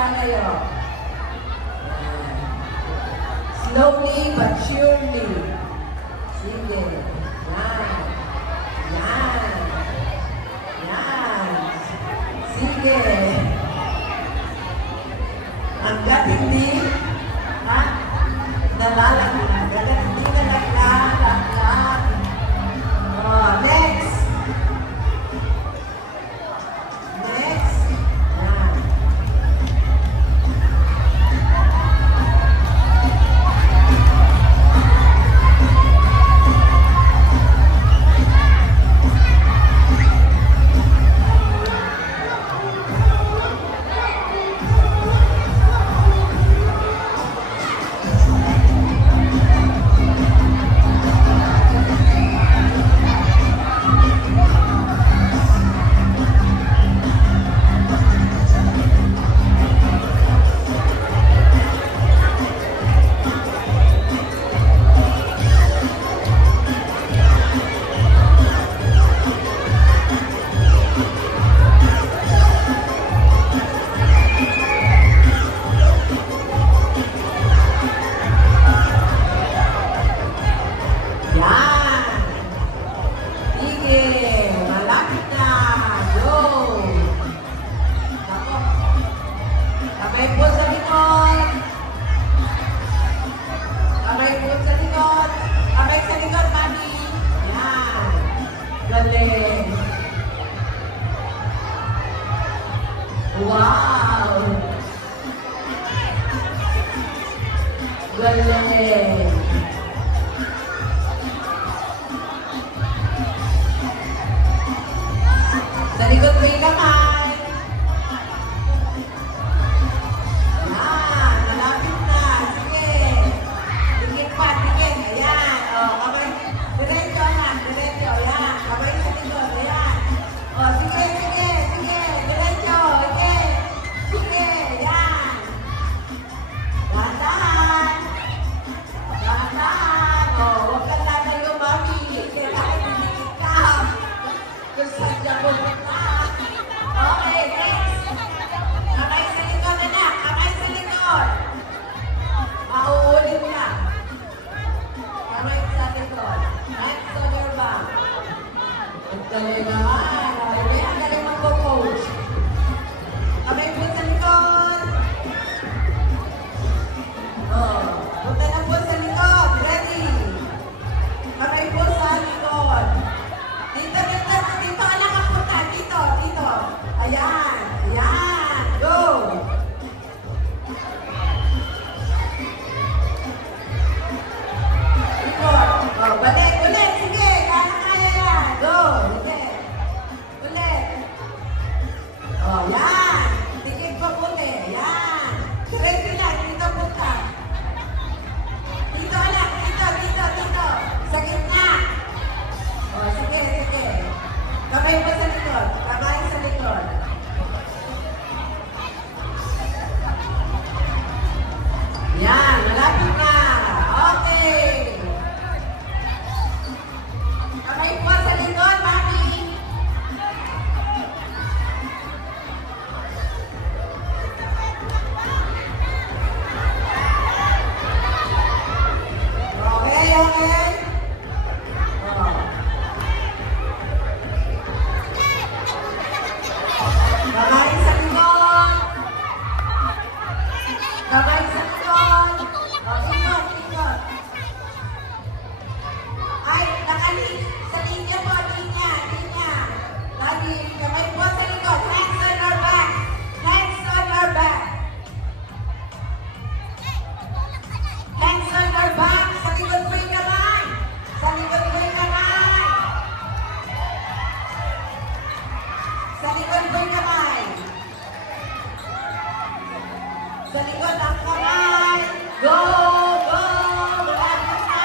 lalayo. Slowly but surely. Sige. Yan. Yan. Yan. Sige. Hanggat hindi, ha? Nalalaglag. Hanggat hindi nalaglag. Oh, next. Next. Yan. Wow! Galing! Sa likod mo yung kamay. Yan, malapit na. Sige. Tingin pa, tingin. Ayan. O, kamay. Diretso na, diretso. Ayan. Kamay sa likod. Ayan. O, sige, sige, sige. Diretso. Sige. Sige. Ayan. Dahan-dahan. Dahan-dahan. O, huwag kang lalayo, mami. Kailangan dinikit ka. Kung saan siya pupunta. Okay, next. Kamay sa likod, anak. Kamay sa likod. Mauulit na. Kamay sa likod. Hands on your back. Ang galing naman. Okay, ang galing magpo-coach. Kamay po sa likod. Oh, punta na po sa likod. Ready? Kamay po sa likod. Dito, dito, dito, anak ang punta. Dito, dito. Ayan, ayan. Go! Likod. Oh, balik, ulit. Sige, kaya yan. Go. Ulit. Ulit. Oh, yan. Tingin pa puti. Yan. Diretso lang. Dito punta. Dito, anak. Dito, dito, dito. Sa gitna. Oh, sige, sige. Kamay pa sa likod. Kamay sa likod. Yan, malapit na. Okay. Kamay po sa likod, mami. Okay, okay. Oh. Kamay sa likod. Kamay sa likod. O, likod, likod. Ay, sa linya po, linya, linya. Lagi, kamay po sa likod. Hands on your back. Hands on your back. Hands on your back. Sa likod po yung kamay. Sa likod po yung kamay. Sa likod po yung kamay. Sa likod ang kamay. Go! Go! Malapit na!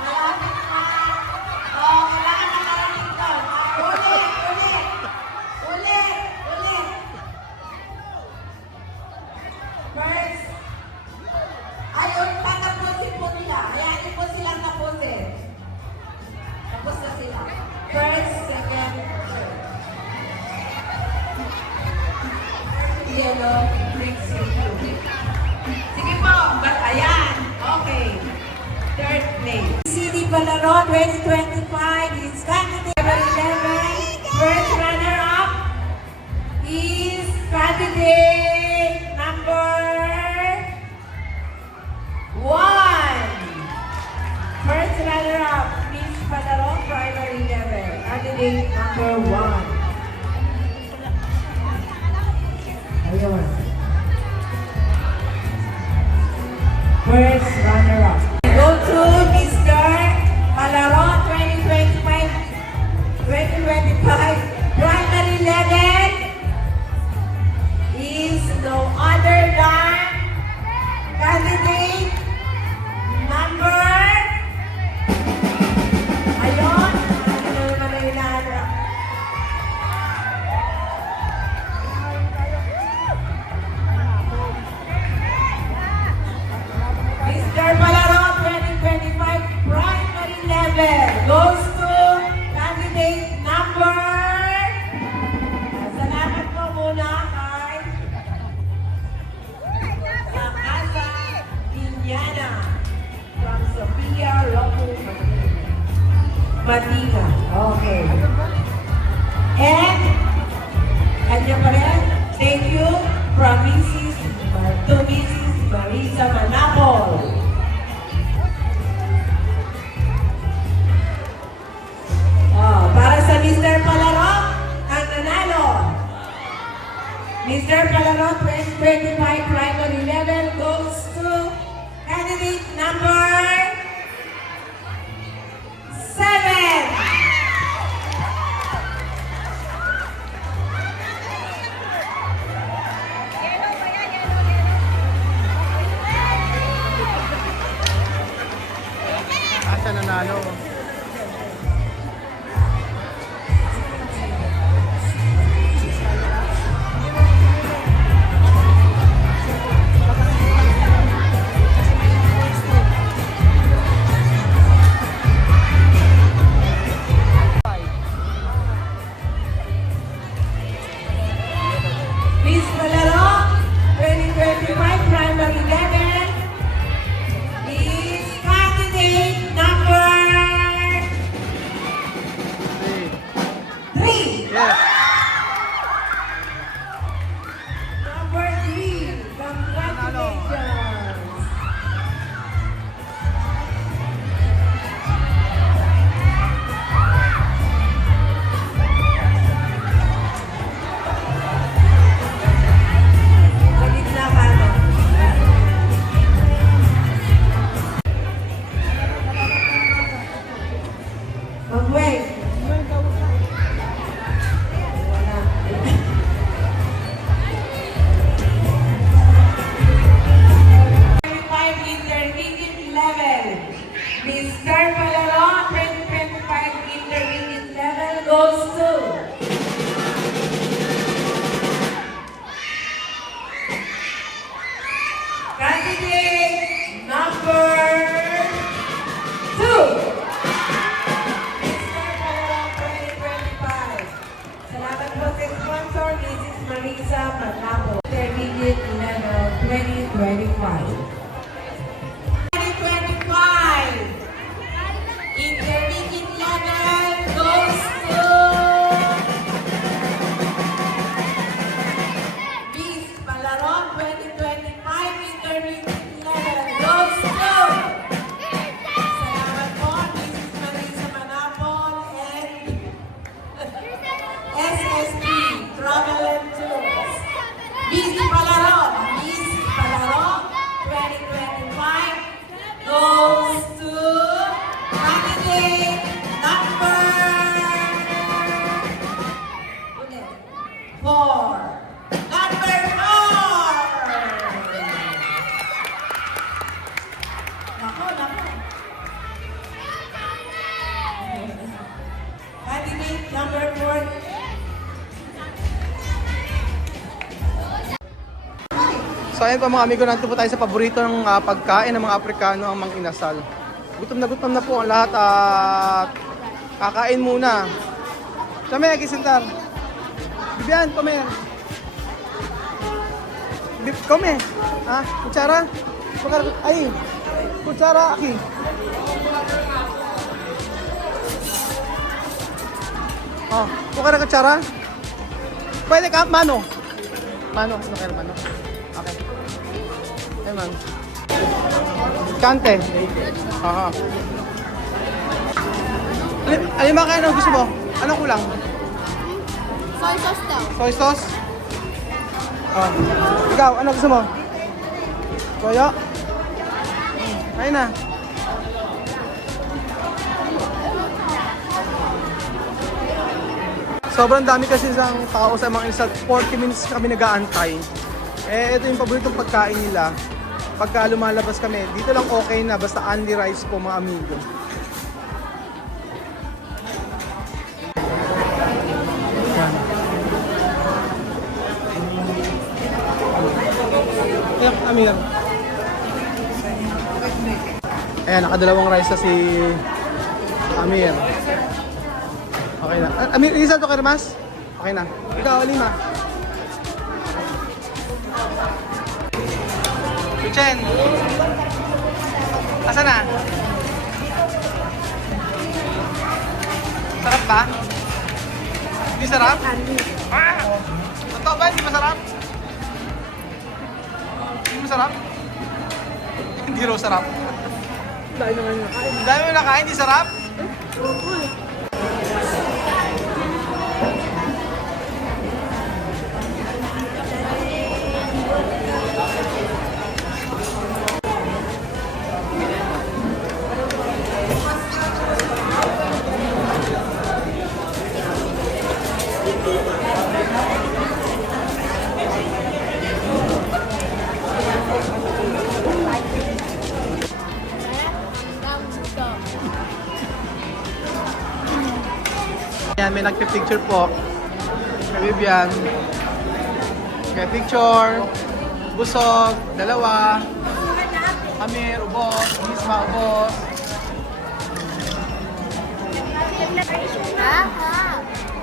Malapit na! Oh, kailangan na karating ko. Ulit! Ulit! Ulit! Ulit! First, ayun, tatapusin po nila. Hayaan po silang tapusin. Tapos na sila. First, second, third. Yellow, next. Sige po, ayan. Okay. Third place. CD Palaro 2025 is candidate number 11. First runner-up is candidate number 1. First runner-up, Miss Palaro, primary level. Candidate number 1. Ayun. First runner-up. Go to Mr. Palaro 2025 primary level is no other than candidate number ayun, ano naman ang hinahanap? Mr. Palaro 2025 primary level goes to candidate number. Salamat po muna kay Asa Indiana from Sophia Loco Matika. Okay. And kanya pa rin, thank you from Mrs. Marisa Manapol. Para sa Mr. Palaro, ang nanalo. Mr. Palaro 2025 primary level goes to candidate number 7. Asa nanalo? Miss Palaro 2025 primary level is candidate number 3. Yes. Number 3. Congratulations. Sa gitna ka, no? Mag-wait. Wala. Intermediate level. Mr. Palaro, 2025 intermediate level goes to candidate number 2. Mr. Palaro 2025. Salamat po sa sponsor, Mrs. Marisa Manapol. Intermediate level 2025. 2025 intermediate level goes to Miss Palaro 2025 intermediate level goes to salamat po Mrs. Marisa Manapol and SSP Travel and Tours. Miss Palaro 2025 goes to candidate number 4. Number 4! Nako. Candidate number 4. So ayan po mga amigo, nandito po tayo sa paborito ng pagkain ng mga Aprikano, ang Mang Inasal. Gutom na po ang lahat at kakain muna. Same, Kisintar. Bibian, come here. Beef come. Ha? Kutsara? Ay. Kutsara, aki. Oh, buka na kutsara? Pwede ka, mano. Mano, ano kayo, mano? Okay. Ay, man. Kante. Aha. Alin ba kayo gusto mo? Anong kulang? Soy sauce daw. Soy sauce? Oh. Ikaw, ano gusto mo? Toyo? Ayun na. Sobrang dami kasi isang tao sa mga isa. 40 minutes kami nag-aantay. Ito yung paboritong pagkain nila. Pagka lumalabas kami, dito lang okay na. Basta only rice po mga amigo. Yan. Ayan, Amir. Ayan, nakadalawang rice na si Amir. Okay na. Amir, isa to kay Mas? Okay na. Ikaw, Lima. Pichen. Asa na? Sarap ba? Hindi sarap? Ah! Totoo ba? Hindi masarap? Hindi masarap? Hindi raw sarap. Dahil naman nakain. Dahil mo nakain, hindi sarap? Yan, may nagpipicture po. Kay Vivian. Kay picture. Busog, dalawa. Amir, ubos. Isma, ubos.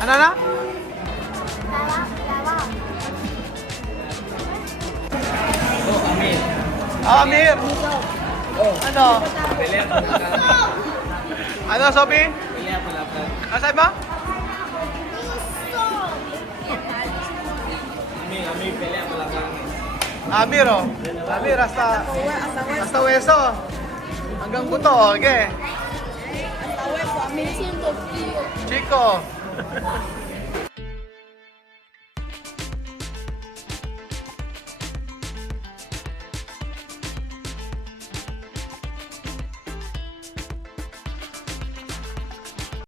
Ano na? Oh, Amir. Ano? Ano, Sophie? Ano sabi mo? Amir, oh. Amir, hasta hueso. Hanggang buto, oh. Okay. Me siento frío. Chico.